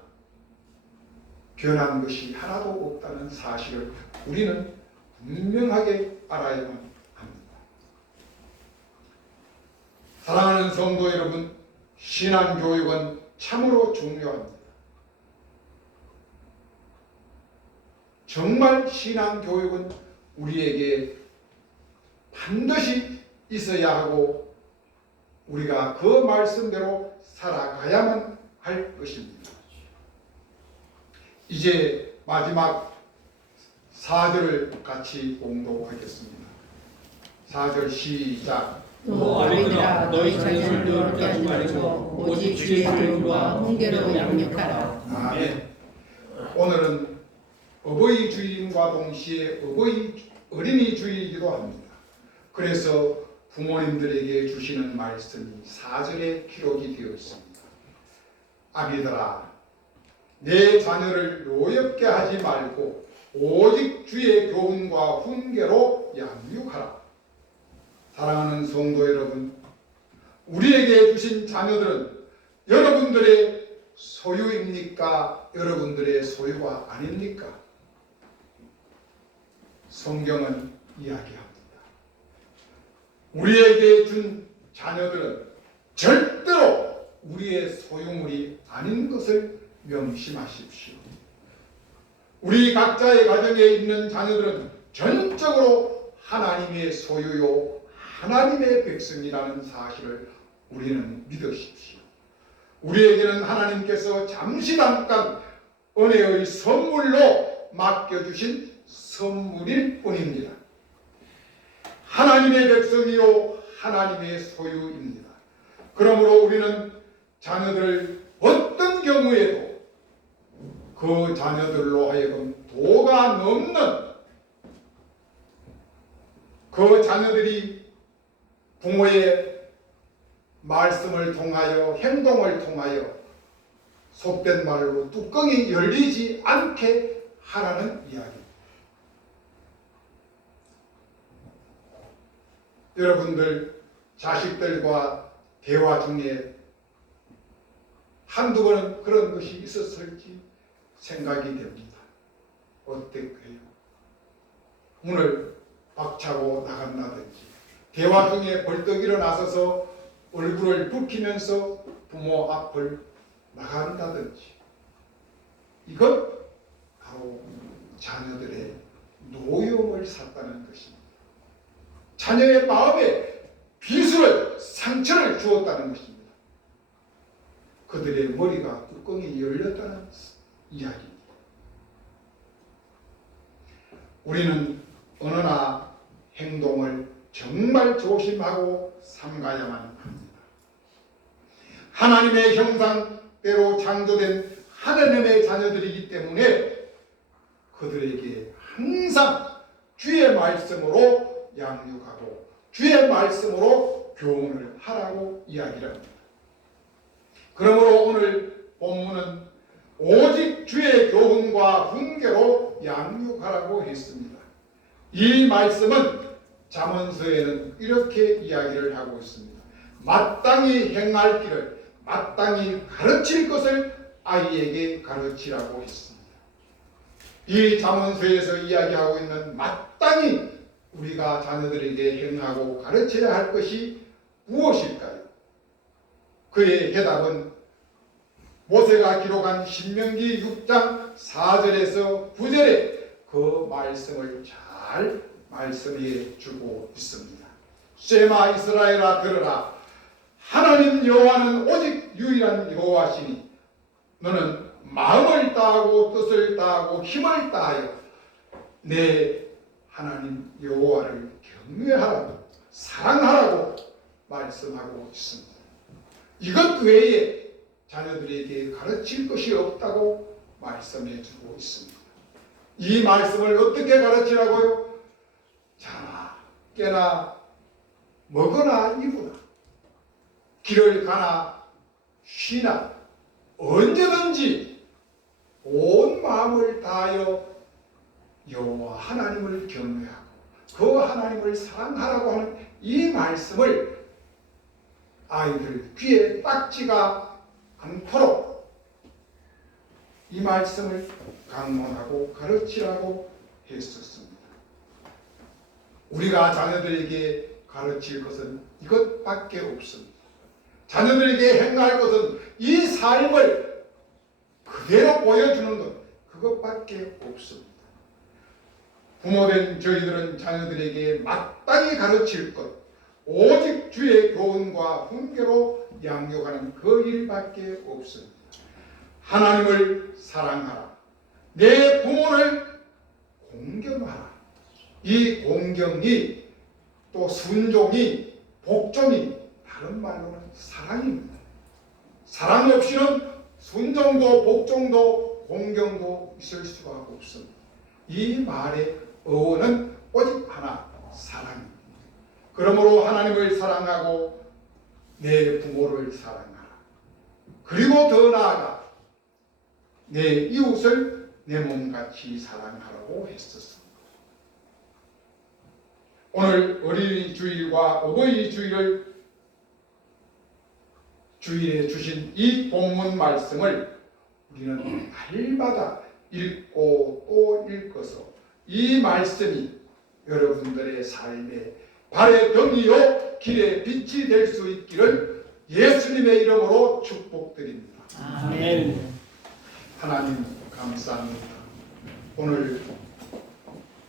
변한 것이 하나도 없다는 사실을 우리는 분명하게 알아야만 합니다. 사랑하는 성도 여러분, 신앙교육은 참으로 중요합니다. 정말 신앙교육은 우리에게 반드시 있어야 하고 우리가 그 말씀대로 살아가야만 할 것입니다. 이제 마지막 4절을 같이 공독하겠습니다. 4절 시작. 또 아비들아 너희 자녀를 노엽게 하지 말고 오직 주의 교훈과 훈계로 양육하라. 아멘. 오늘은 어버이 주일과 동시에 어린이 주일이기도 합니다. 그래서 부모님들에게 주시는 말씀이 4절에 기록이 되어 있습니다. 아비들아 내 자녀를 노엽게 하지 말고 오직 주의 교훈과 훈계로 양육하라. 사랑하는 성도 여러분, 우리에게 주신 자녀들은 여러분들의 소유입니까? 여러분들의 소유가 아닙니까? 성경은 이야기합니다. 우리에게 준 자녀들은 절대로 우리의 소유물이 아닌 것을 명심하십시오. 우리 각자의 가정에 있는 자녀들은 전적으로 하나님의 소유요 하나님의 백성이라는 사실을 우리는 믿으십시오. 우리에게는 하나님께서 잠시 잠깐 은혜의 선물로 맡겨주신 선물일 뿐입니다. 하나님의 백성이요 하나님의 소유입니다. 그러므로 우리는 자녀들을 어떤 경우에도 그 자녀들로 하여금 도가 넘는 그 자녀들이 부모의 말씀을 통하여 행동을 통하여 속된 말로 뚜껑이 열리지 않게 하라는 이야기입니다. 여러분들 자식들과 대화 중에 한두 번은 그런 것이 있었을지 생각이 됩니다. 어땠게요? 문을 박차고 나간다든지 대화 중에 벌떡 일어나서서 얼굴을 붉히면서 부모 앞을 나간다든지 이것 바로 자녀들의 노여움을 샀다는 것입니다. 자녀의 마음에 비수를 상처를 주었다는 것입니다. 그들의 머리가 뚜껑이 열렸다는 이야기입니다. 우리는 언어나 행동을 정말 조심하고 삼가야만 합니다. 하나님의 형상대로 창조된 하나님의 자녀들이기 때문에 그들에게 항상 주의 말씀으로 양육하고 주의 말씀으로 교훈을 하라고 이야기를 합니다. 그러므로 오늘 본문은 오직 주의 교훈과 훈계로 양육하라고 했습니다. 이 말씀은 잠언서에는 이렇게 이야기를 하고 있습니다. 마땅히 행할 길을 마땅히 가르칠 것을 아이에게 가르치라고 했습니다. 이 잠언서에서 이야기하고 있는 마땅히 우리가 자녀들에게 행하고 가르쳐야 할 것이 무엇일까요? 그의 해답은 모세가 기록한 신명기 6장 4절에서 9절에 그 말씀을 잘 말씀해 주고 있습니다. 쉐마 이스라엘아 들으라. 하나님 여호와는 오직 유일한 여호와시니 너는 마음을 다하고 뜻을 다하고 힘을 다하여 내 하나님 여호와를 경외하라고 사랑하라고 말씀하고 있습니다. 이것 외에 자녀들에게 가르칠 것이 없다고 말씀해 주고 있습니다. 이 말씀을 어떻게 가르치라고요? 자나 깨나 먹으나 이루나 길을 가나 쉬나 언제든지 온 마음을 다하여 여호와 하나님을 경외하고 그 하나님을 사랑하라고 하는 이 말씀을 아이들 귀에 딱지가 않도록 이 말씀을 강론하고 가르치라고 했었습니다. 우리가 자녀들에게 가르칠 것은 이것밖에 없습니다. 자녀들에게 행할 것은 이 삶을 그대로 보여주는 것 그것밖에 없습니다. 부모된 저희들은 자녀들에게 마땅히 가르칠 것 오직 주의 교훈과 훈계로 양육하는 그 일밖에 없습니다. 하나님을 사랑하라. 내 부모를 공경하라. 이 공경이 또 순종이 복종이 다른 말로는 사랑입니다. 사랑 없이는 순종도 복종도 공경도 있을 수가 없습니다. 이 말의 어원은 오직 하나, 사랑입니다. 그러므로 하나님을 사랑하고 내 부모를 사랑하라. 그리고 더 나아가 내 이웃을 내 몸같이 사랑하라고 했었습니다. 오늘 어린이 주일과 어버이 주일에 주신 이 본문 말씀을 우리는 날마다 읽고 또 읽어서 이 말씀이 여러분들의 삶에 발의 병이요 길의 빛이 될 수 있기를 예수님의 이름으로 축복드립니다. 아멘. 하나님 감사합니다. 오늘